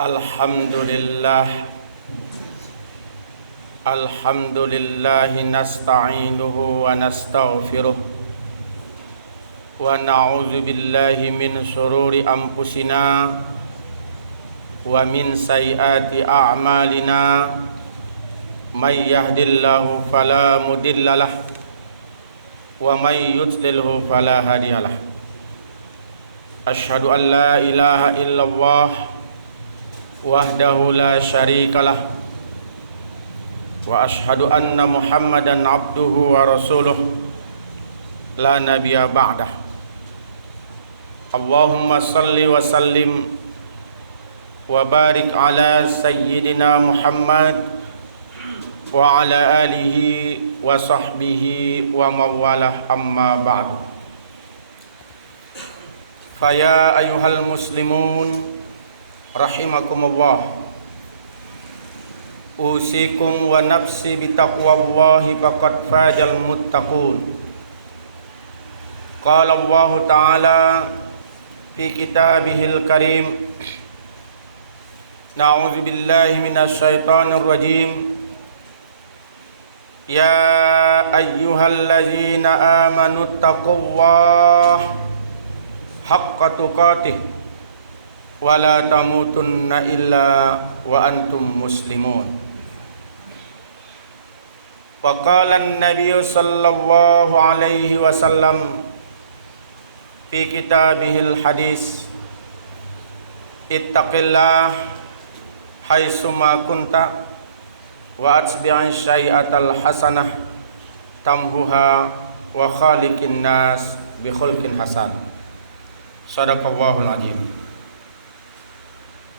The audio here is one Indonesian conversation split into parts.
Alhamdulillah nasta'inuhu wa nastaghfiruh wa na'udzu billahi min shururi anfusina wa min sayyiati a'malina may yahdihillahu fala mudhillalah wa may yudlilhu fala hadiyalah. Asyhadu an la ilaha illallah wahdahu la syarikalah wa asyhadu anna Muhammadan abduhu wa rasuluh la nabiyya ba'dah. Allahumma salli wa sallim wa barik ala sayyidina Muhammad wa ala alihi wa sahbihi wa mawalah, amma ba'du. Faya ayyuhal muslimun rahimakumullah, usikum wa nafsi bitaqwallahi faqad fajal muttaqun. Qala Allah Ta'ala fi kitabihil karim, na'udzu billahi minasy syaithanir rajim. Ya ayyuhalladzina amanu taqullaha haqqa tuqatih wa la tamutunna illa wa antum muslimun. Wa qala an-nabiy sallallahu alaihi wasallam fi kitabihil hadis, ittaqillah haitsuma kunta wa atbi'i syai'atal hasanah tamhuha wa khaliqin nas bi khulqin hasan. Shadaqallahul azim.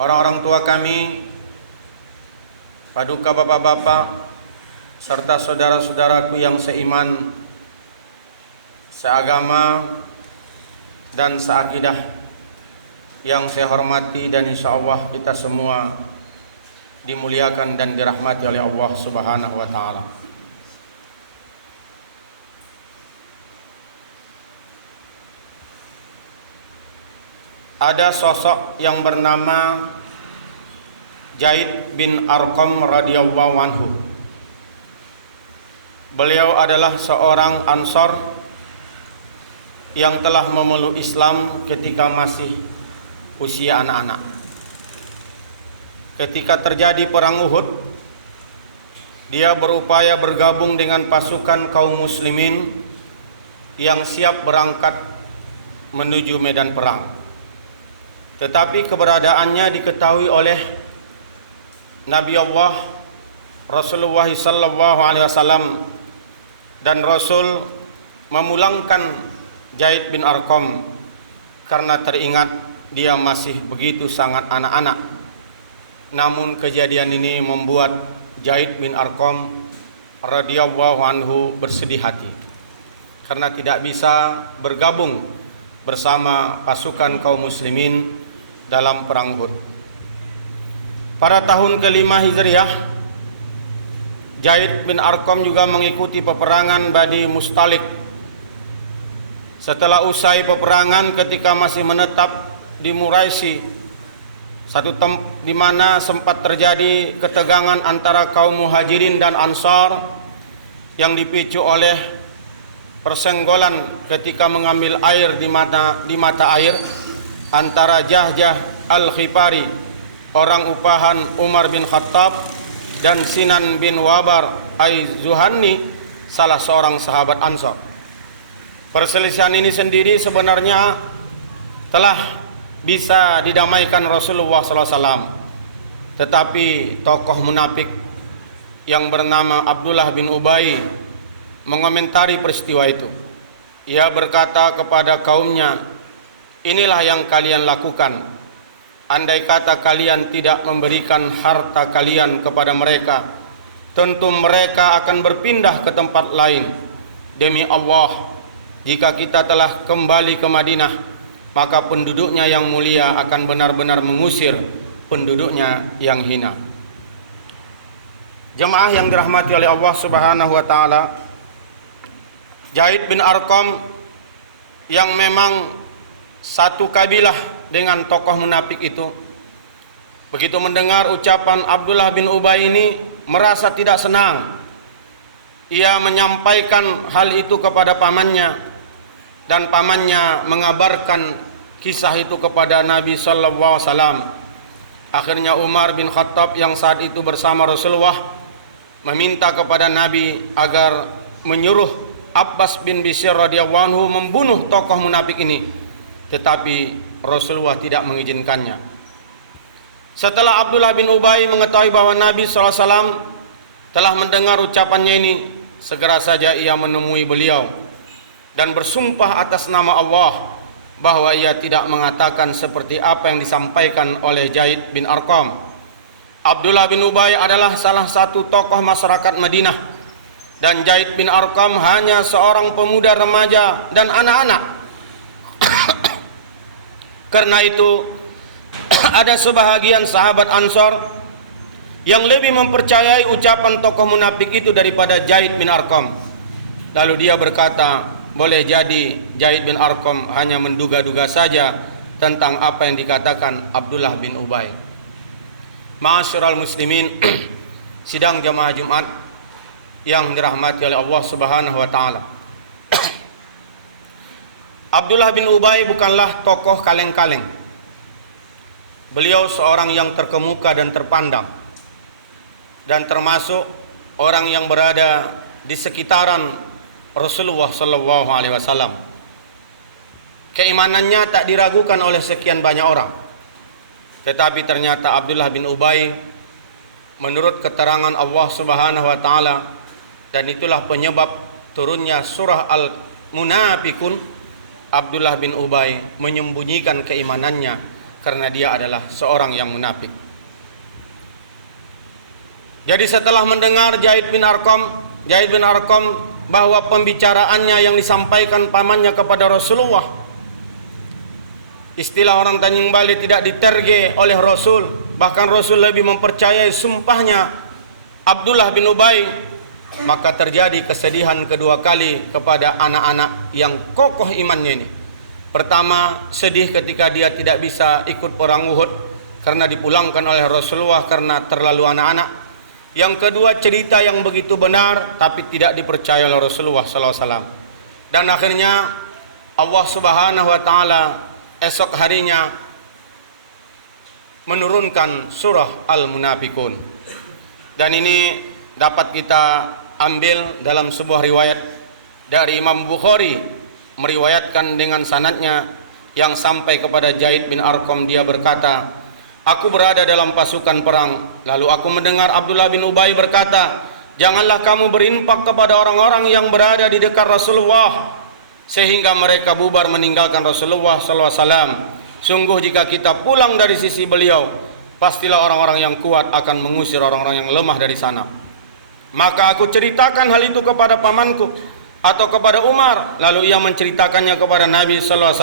Orang-orang tua kami, paduka bapak-bapak, serta saudara-saudaraku yang seiman, seagama, dan seakidah yang saya hormati, dan insyaallah kita semua dimuliakan dan dirahmati oleh Allah Subhanahu wa Ta'ala. Ada sosok yang bernama Zaid bin Arqam radhiyallahu anhu. Beliau adalah seorang Ansor yang telah memeluk Islam ketika masih usia anak-anak. Ketika terjadi perang Uhud, dia berupaya bergabung dengan pasukan kaum muslimin yang siap berangkat menuju medan perang. Tetapi keberadaannya diketahui oleh Nabi Allah Rasulullah sallallahu alaihi wasallam, dan Rasul memulangkan Zaid bin Arqam karena teringat dia masih begitu sangat anak-anak. Namun kejadian ini membuat Zaid bin Arqam radhiyallahu anhu bersedih hati karena tidak bisa bergabung bersama pasukan kaum muslimin dalam perang Uhud. Pada tahun ke-5 Hijriah, Zaid bin Arqam juga mengikuti peperangan Bani Mustalik. Setelah usai peperangan, ketika masih menetap di Muraisi, satu tempat di mana sempat terjadi ketegangan antara kaum Muhajirin dan Ansar yang dipicu oleh persenggolan ketika mengambil air di mata air antara Jahjah al-Khifari, orang upahan Umar bin Khattab, dan Sinan bin Wabar az-Zuhanni, salah seorang sahabat Ansar. Perselisihan ini sendiri sebenarnya telah bisa didamaikan Rasulullah SAW, tetapi tokoh munafik yang bernama Abdullah bin Ubay mengomentari peristiwa itu. Ia berkata kepada kaumnya, inilah yang kalian lakukan. Andai kata kalian tidak memberikan harta kalian kepada mereka, tentu mereka akan berpindah ke tempat lain. Demi Allah, jika kita telah kembali ke Madinah, maka penduduknya yang mulia akan benar-benar mengusir penduduknya yang hina. Jemaah yang dirahmati oleh Allah Subhanahu wa Ta'ala, Zaid bin Arqam yang memang satu kabilah dengan tokoh munafik itu begitu mendengar ucapan Abdullah bin Ubay ini merasa tidak senang. Ia menyampaikan hal itu kepada pamannya, dan pamannya mengabarkan kisah itu kepada Nabi sallallahu alaihi wasallam. Akhirnya Umar bin Khattab yang saat itu bersama Rasulullah meminta kepada Nabi agar menyuruh Abbas bin Bishr radhiyallahu anhu membunuh tokoh munafik ini, tetapi Rasulullah tidak mengizinkannya. Setelah Abdullah bin Ubay mengetahui bahwa Nabi SAW telah mendengar ucapannya ini, segera saja ia menemui beliau dan bersumpah atas nama Allah bahwa ia tidak mengatakan seperti apa yang disampaikan oleh Zaid bin Arqam. Abdullah bin Ubay adalah salah satu tokoh masyarakat Madinah, dan Zaid bin Arqam hanya seorang pemuda remaja dan anak-anak. Karena itu ada sebahagian sahabat Ansor yang lebih mempercayai ucapan tokoh munafik itu daripada Zaid bin Arqam. Lalu dia berkata, boleh jadi Zaid bin Arqam hanya menduga-duga saja tentang apa yang dikatakan Abdullah bin Ubay. Ma'asyiral muslimin, sidang jamaah Jumat yang dirahmati oleh Allah Subhanahu wa taala. Abdullah bin Ubay bukanlah tokoh kaleng-kaleng. Beliau seorang yang terkemuka dan terpandang, dan termasuk orang yang berada di sekitaran Rasulullah sallallahu alaihi wasallam. Keimanannya tak diragukan oleh sekian banyak orang. Tetapi ternyata Abdullah bin Ubay, menurut keterangan Allah Subhanahu wa taala, dan itulah penyebab turunnya surah Al-Munafikun, Abdullah bin Ubay menyembunyikan keimanannya karena dia adalah seorang yang munafik. Jadi setelah mendengar Zaid bin Arqam bahwa pembicaraannya yang disampaikan pamannya kepada Rasulullah, istilah orang Tanjung Bali, tidak diterge oleh Rasul, bahkan Rasul lebih mempercayai sumpahnya Abdullah bin Ubay, maka terjadi kesedihan kedua kali kepada anak-anak yang kokoh imannya ini. Pertama, sedih ketika dia tidak bisa ikut perang Uhud karena dipulangkan oleh Rasulullah karena terlalu anak-anak. Yang kedua, cerita yang begitu benar tapi tidak dipercaya oleh Rasulullah SAW. Dan akhirnya Allah Subhanahu wa taala esok harinya menurunkan surah Al-Munafikun. Dan ini dapat kita ambil dalam sebuah riwayat dari Imam Bukhari, meriwayatkan dengan sanadnya yang sampai kepada Zaid bin Arqam. Dia berkata, aku berada dalam pasukan perang, lalu aku mendengar Abdullah bin Ubay berkata, janganlah kamu berinfak kepada orang-orang yang berada di dekat Rasulullah sehingga mereka bubar meninggalkan Rasulullah SAW. Sungguh jika kita pulang dari sisi beliau, pastilah orang-orang yang kuat akan mengusir orang-orang yang lemah dari sana. Maka aku ceritakan hal itu kepada pamanku atau kepada Umar, lalu ia menceritakannya kepada Nabi SAW.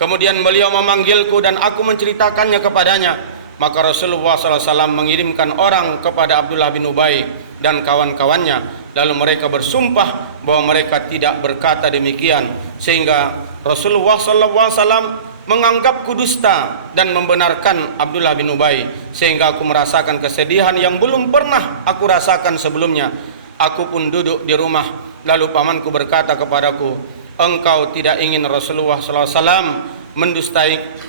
Kemudian beliau memanggilku dan aku menceritakannya kepadanya. Maka Rasulullah SAW mengirimkan orang kepada Abdullah bin Ubay dan kawan-kawannya. Lalu mereka bersumpah bahwa mereka tidak berkata demikian, sehingga Rasulullah SAW menganggapku dusta dan membenarkan Abdullah bin Ubay, sehingga aku merasakan kesedihan yang belum pernah aku rasakan sebelumnya. Aku pun duduk di rumah, lalu pamanku berkata kepadaku, engkau tidak ingin Rasulullah SAW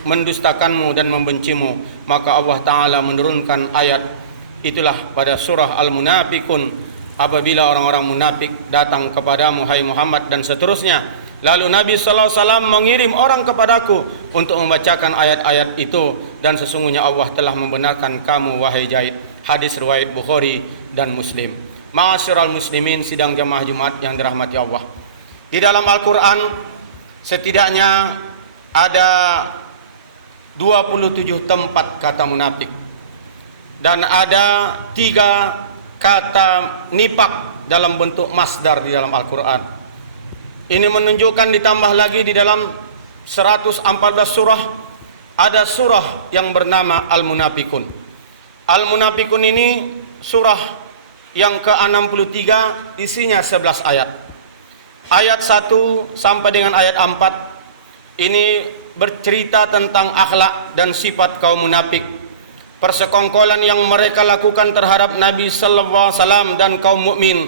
mendustakanmu dan membencimu. Maka Allah Ta'ala menurunkan ayat itulah pada surah Al-Munafikun, apabila orang-orang munafik datang kepadamu hai Muhammad, dan seterusnya. Lalu Nabi SAW mengirim orang kepadaku untuk membacakan ayat-ayat itu, dan sesungguhnya Allah telah membenarkan kamu wahai Zaid. Hadis riwayat Bukhari dan Muslim. Ma'asyiral muslimin, sidang jamaah Jumat yang dirahmati Allah. Di dalam Al-Quran setidaknya ada 27 tempat kata munafik, dan ada 3 kata nifak dalam bentuk masdar di dalam Al-Quran. Ini menunjukkan ditambah lagi di dalam 114 surah ada surah yang bernama Al-Munafikun. Al-Munafikun ini surah yang ke-63, isinya 11 ayat. Ayat 1 sampai dengan ayat 4 ini bercerita tentang akhlak dan sifat kaum munafik. persekongkolan yang mereka lakukan terhadap Nabi sallallahu alaihi wasallam dan kaum mukmin,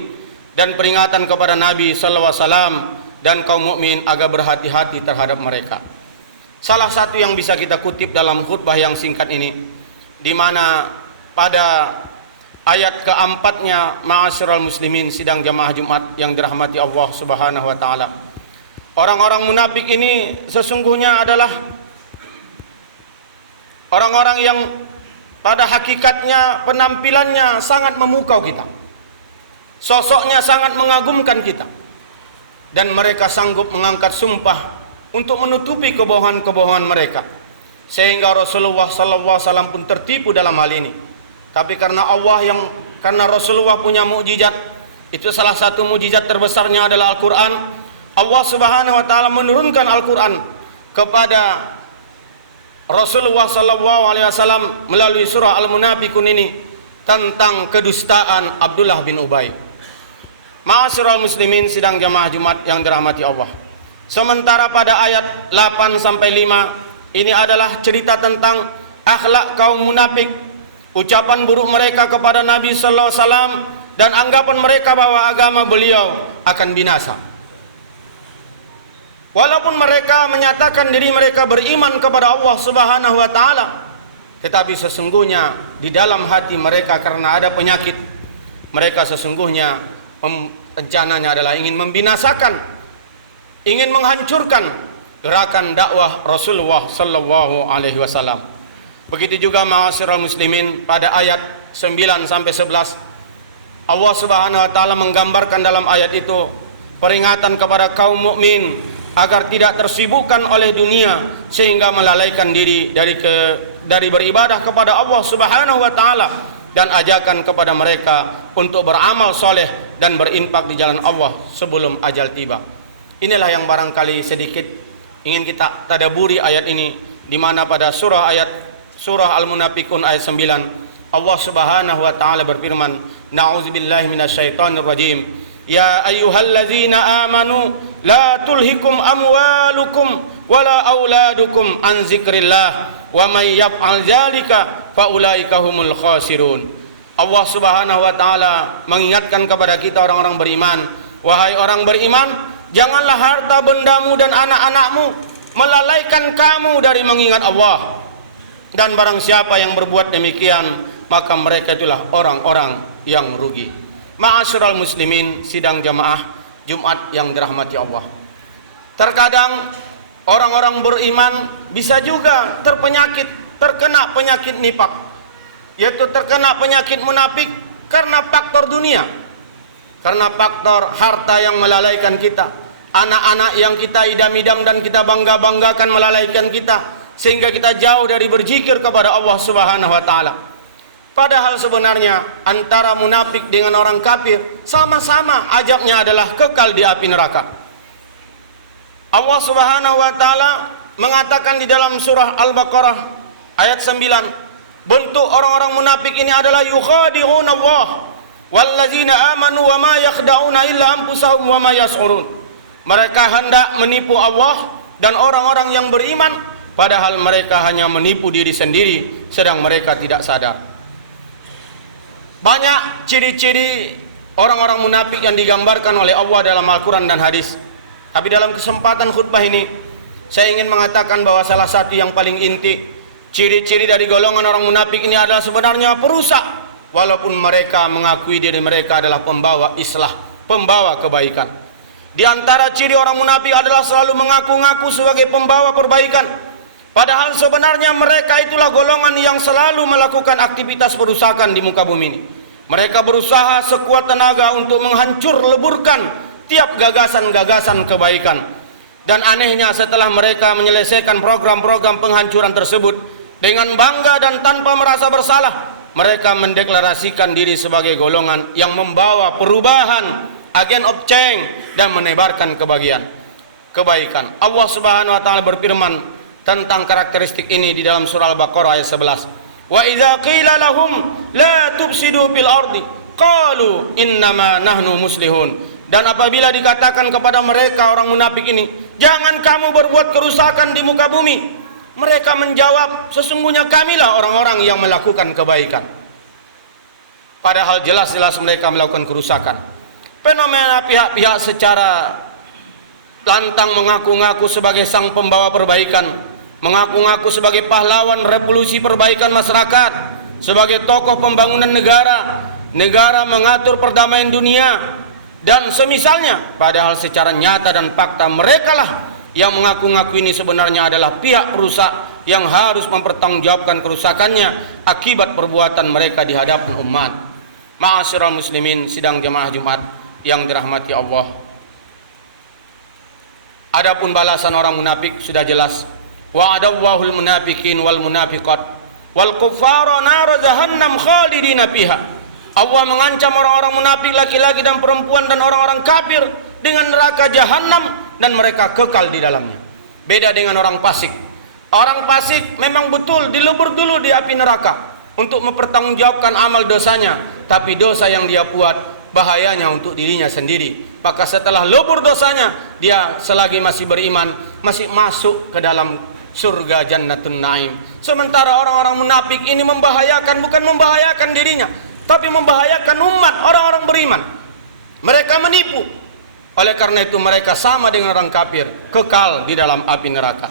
dan peringatan kepada Nabi sallallahu alaihi wasallam dan kaum mukmin agar berhati-hati terhadap mereka. Salah satu yang bisa kita kutip dalam khutbah yang singkat ini, di mana pada ayat keempatnya, ma'asyiral muslimin sidang jamaah Jumat yang dirahmati Allah Subhanahu wa taala. Orang-orang munafik ini sesungguhnya adalah orang-orang yang pada hakikatnya penampilannya sangat memukau kita. Sosoknya sangat mengagumkan kita. Dan mereka sanggup mengangkat sumpah untuk menutupi kebohongan-kebohongan mereka. Sehingga Rasulullah sallallahu alaihi wasallam pun tertipu dalam hal ini. Tapi karena Rasulullah punya mukjizat, itu salah satu mukjizat terbesarnya adalah Al-Qur'an. Allah Subhanahu wa taala menurunkan Al-Qur'an kepada Rasulullah sallallahu alaihi wasallam melalui surah Al-Munafiqun ini tentang kedustaan Abdullah bin Ubay. Ma'asyiral muslimin sidang jamaah Jumat yang dirahmati Allah. Sementara pada ayat 8 sampai 5 ini adalah cerita tentang akhlak kaum munafik, ucapan buruk mereka kepada Nabi sallallahu alaihi wasallam dan anggapan mereka bahwa agama beliau akan binasa. Walaupun mereka menyatakan diri mereka beriman kepada Allah Subhanahu wa taala, tetapi sesungguhnya di dalam hati mereka karena ada penyakit, mereka sesungguhnya rencananya adalah ingin membinasakan, ingin menghancurkan gerakan dakwah Rasulullah sallallahu alaihi wasallam. Begitu juga ma'asyiral muslimin pada ayat 9 sampai 11 Allah Subhanahu wa taala menggambarkan dalam ayat itu peringatan kepada kaum mukmin agar tidak tersibukkan oleh dunia sehingga melalaikan diri dari beribadah kepada Allah Subhanahu wa taala, dan ajakan kepada mereka untuk beramal soleh dan berinfak di jalan Allah sebelum ajal tiba. Inilah yang barangkali sedikit ingin kita tadabburi ayat ini, di mana pada surah Al-Munafiqun ayat 9 Allah Subhanahu wa taala berfirman, na'udzubillahi minasyaitonir rajim, ya ayyuhalladzina amanu la tulhikum amwalukum wala auladukum an zikrillah wa may yaf'al dzalika faulaika humul khasirun. Allah Subhanahu wa taala mengingatkan kepada kita orang-orang beriman, wahai orang beriman, janganlah harta bendamu dan anak-anakmu melalaikan kamu dari mengingat Allah, dan barang siapa yang berbuat demikian maka mereka itulah orang-orang yang rugi. Ma'asyiral muslimin sidang jamaah Jumat yang dirahmati Allah. Terkadang orang-orang beriman bisa juga terkena penyakit nifak, yaitu terkena penyakit munafik karena faktor dunia, karena faktor harta yang melalaikan kita, anak-anak yang kita idam-idam dan kita bangga-banggakan melalaikan kita, sehingga kita jauh dari berzikir kepada Allah Subhanahu wa taala. Padahal sebenarnya antara munafik dengan orang kafir sama-sama ajabnya adalah kekal di api neraka. Allah Subhanahu wa taala mengatakan di dalam surah Al-Baqarah ayat 9, bentuk orang-orang munafik ini adalah yukhadi'un Allah wallazina amanu wa ma yakhda'una illa anfusahum wa ma yash'urun. Mereka hendak menipu Allah dan orang-orang yang beriman, padahal mereka hanya menipu diri sendiri sedang mereka tidak sadar. Banyak ciri-ciri orang-orang munafik yang digambarkan oleh Allah dalam Al-Quran dan hadis. Tapi dalam kesempatan khutbah ini saya ingin mengatakan bahwa salah satu yang paling inti ciri-ciri dari golongan orang munafik ini adalah sebenarnya perusak, walaupun mereka mengakui diri mereka adalah pembawa islah, pembawa kebaikan. Di antara ciri orang munafik adalah selalu mengaku-ngaku sebagai pembawa perbaikan, padahal sebenarnya mereka itulah golongan yang selalu melakukan aktivitas perusakan di muka bumi ini. Mereka berusaha sekuat tenaga untuk menghancur leburkan tiap gagasan-gagasan kebaikan. Dan anehnya setelah mereka menyelesaikan program-program penghancuran tersebut dengan bangga dan tanpa merasa bersalah, mereka mendeklarasikan diri sebagai golongan yang membawa perubahan, agent of change, dan menebarkan kebaikan. Allah Subhanahu wa taala berfirman tentang karakteristik ini di dalam surah Al-Baqarah ayat 11. Wa idza qila lahum la tufsidu fil ardi qalu innama nahnu muslihun. Dan apabila dikatakan kepada mereka orang munafik ini, jangan kamu berbuat kerusakan di muka bumi, Mereka menjawab, sesungguhnya kamilah orang-orang yang melakukan kebaikan. Padahal jelas-jelas mereka melakukan kerusakan. Fenomena pihak-pihak secara lantang mengaku-ngaku sebagai sang pembawa perbaikan, mengaku-ngaku sebagai pahlawan revolusi perbaikan masyarakat, sebagai tokoh pembangunan negara, negara mengatur perdamaian dunia, dan semisalnya. Padahal secara nyata dan fakta mereka lah yang mengaku-ngaku ini sebenarnya adalah pihak perusak yang harus mempertanggungjawabkan kerusakannya akibat perbuatan mereka di hadapan umat. Ma'asyiral muslimin, sidang jamaah Jumat yang dirahmati Allah. Adapun balasan orang munafik sudah jelas. Wa'adallahul munafiqin wal munafiqat wal kuffara nar jahannam khalidina fiha. Allah mengancam orang-orang munafik laki-laki dan perempuan dan orang-orang kafir dengan neraka jahanam dan mereka kekal di dalamnya. Beda dengan orang fasik. Orang fasik memang betul dilebur dulu di api neraka untuk mempertanggungjawabkan amal dosanya, tapi dosa yang dia buat bahayanya untuk dirinya sendiri. Maka setelah lebur dosanya, dia selagi masih beriman masih masuk ke dalam surga Jannatun Naim. Sementara orang-orang munafik ini membahayakan, bukan membahayakan dirinya, tapi membahayakan umat orang-orang beriman. Mereka menipu. Oleh karena itu mereka sama dengan orang kafir, kekal di dalam api neraka.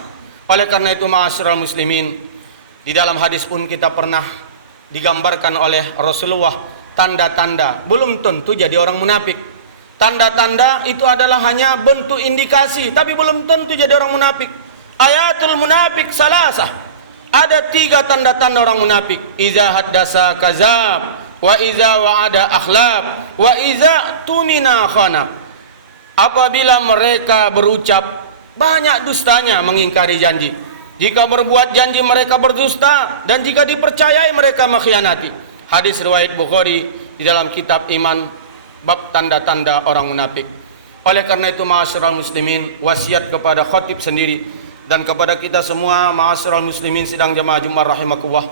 Oleh karena itu ma'asyiral muslimin, di dalam hadis pun kita pernah digambarkan oleh Rasulullah tanda-tanda, belum tentu jadi orang munafik. Tanda-tanda itu adalah hanya bentuk indikasi, tapi belum tentu jadi orang munafik. Ayatul munafik salasah. Ada 3 tanda-tanda orang munafik. Iza haddasa kazab, wa iza wa'ada akhlab, wa iza tumina khana. Apabila mereka berucap, banyak dustanya, mengingkari janji. Jika berbuat janji mereka berdusta, dan jika dipercayai mereka mengkhianati. Hadis riwayat Bukhari di dalam kitab iman bab tanda-tanda orang munafik. Oleh karena itu ma'asyiral muslimin, wasiat kepada khatib sendiri dan kepada kita semua ma'asyiral muslimin sidang jamaah Jumat rahimakumullah.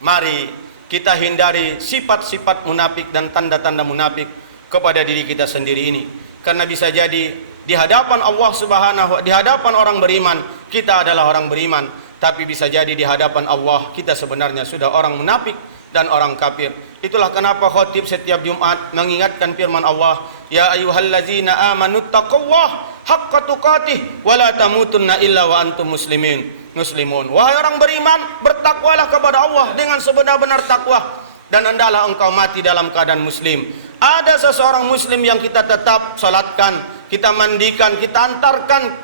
Mari kita hindari sifat-sifat munafik dan tanda-tanda munafik kepada diri kita sendiri ini. Karena bisa jadi di hadapan Allah Subhanahu, di hadapan orang beriman kita adalah orang beriman, tapi bisa jadi di hadapan Allah kita sebenarnya sudah orang munafik dan orang kafir. Itulah kenapa khatib setiap Jumat mengingatkan firman Allah, ya ayyuhallazina amanu taqullaha haqqa tuqatih wa la tamutunna illa wa antum muslimun. Wahai orang beriman, bertakwalah kepada Allah dengan sebenar-benar takwa, dan hendaklah engkau mati dalam keadaan muslim. Ada seseorang muslim yang kita tetap salatkan, kita mandikan, kita antarkan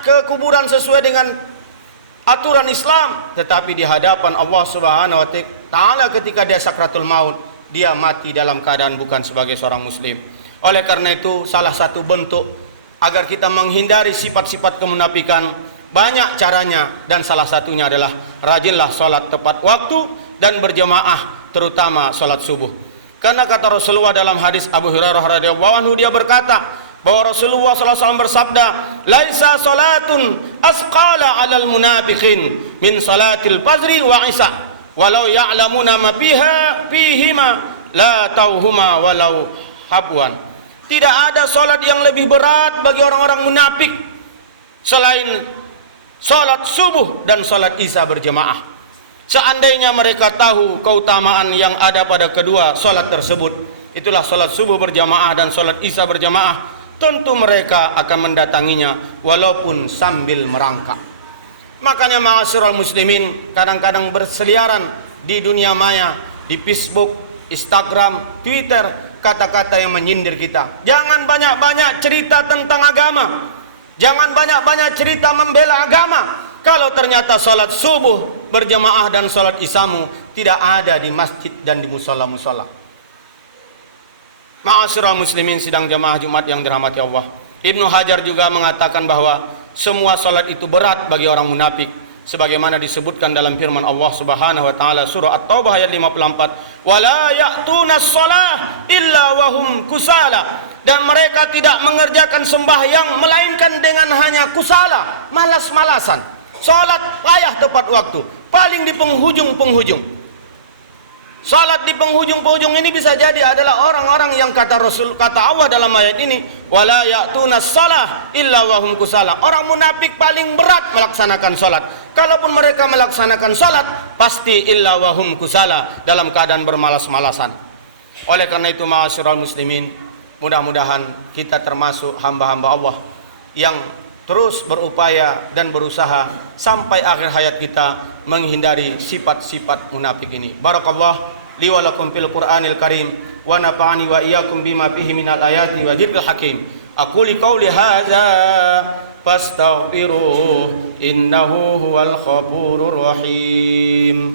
ke kuburan sesuai dengan aturan Islam, tetapi di hadapan Allah Subhanahu wa taala ketika dia sakratul maut, dia mati dalam keadaan bukan sebagai seorang muslim. Oleh karena itu salah satu bentuk agar kita menghindari sifat-sifat kemunafikan banyak caranya, dan salah satunya adalah rajinlah salat tepat waktu dan berjamaah, terutama salat subuh. Karena kata Rasulullah dalam hadis Abu Hurairah radhiyallahu anhu, dia berkata bahwa Rasulullah SAW bersabda, laisa salatun asqala 'alal munafiqin min salatil fajri wa isya walau ya'lamuna ma fihima la tauhuma walau habwan. Tidak ada salat yang lebih berat bagi orang-orang munafik selain salat subuh dan salat isya berjamaah. Seandainya mereka tahu keutamaan yang ada pada kedua salat tersebut, itulah salat subuh berjamaah dan salat isya berjamaah, tentu mereka akan mendatanginya walaupun sambil merangkak. Makanya ma'asyiral muslimin, kadang-kadang berseliaran di dunia maya, di Facebook, Instagram, Twitter, kata-kata yang menyindir kita. Jangan banyak-banyak cerita tentang agama, jangan banyak-banyak cerita membela agama kalau ternyata salat subuh berjamaah dan salat isyamu tidak ada di masjid dan di musola-musola. Ma'asyiral muslimin sidang jamaah Jumat yang dirahmati Allah. Ibnu Hajar juga mengatakan bahwa semua salat itu berat bagi orang munafik, sebagaimana disebutkan dalam firman Allah Subhanahu wa taala surah At-Taubah ayat 54, wala ya'tunas shalah illa wahum kusala, dan mereka tidak mengerjakan sembahyang melainkan dengan hanya kusala, malas-malasan. Salat payah tepat waktu, paling di penghujung-penghujung. Salat di penghujung-penghujung ini bisa jadi adalah orang-orang yang kata Allah dalam ayat ini, wala ya'tunas shalah illa wahum kusala. Orang munafik paling berat melaksanakan salat, Kalaupun mereka melaksanakan salat, pasti illa wahum kusala, dalam keadaan bermalas-malasan. Oleh karena itu, ma'asyiral muslimin, mudah-mudahan kita termasuk hamba-hamba Allah yang terus berupaya dan berusaha sampai akhir hayat kita menghindari sifat-sifat munafik ini. Barakallah li wa lakum fil Qur'anil Karim wa nafa'ani wa iyyakum bima fihi minal ayati wa dzikril hakim. Aku li qauli hadza fastaghfiruh innahu huwal ghafurur rahim.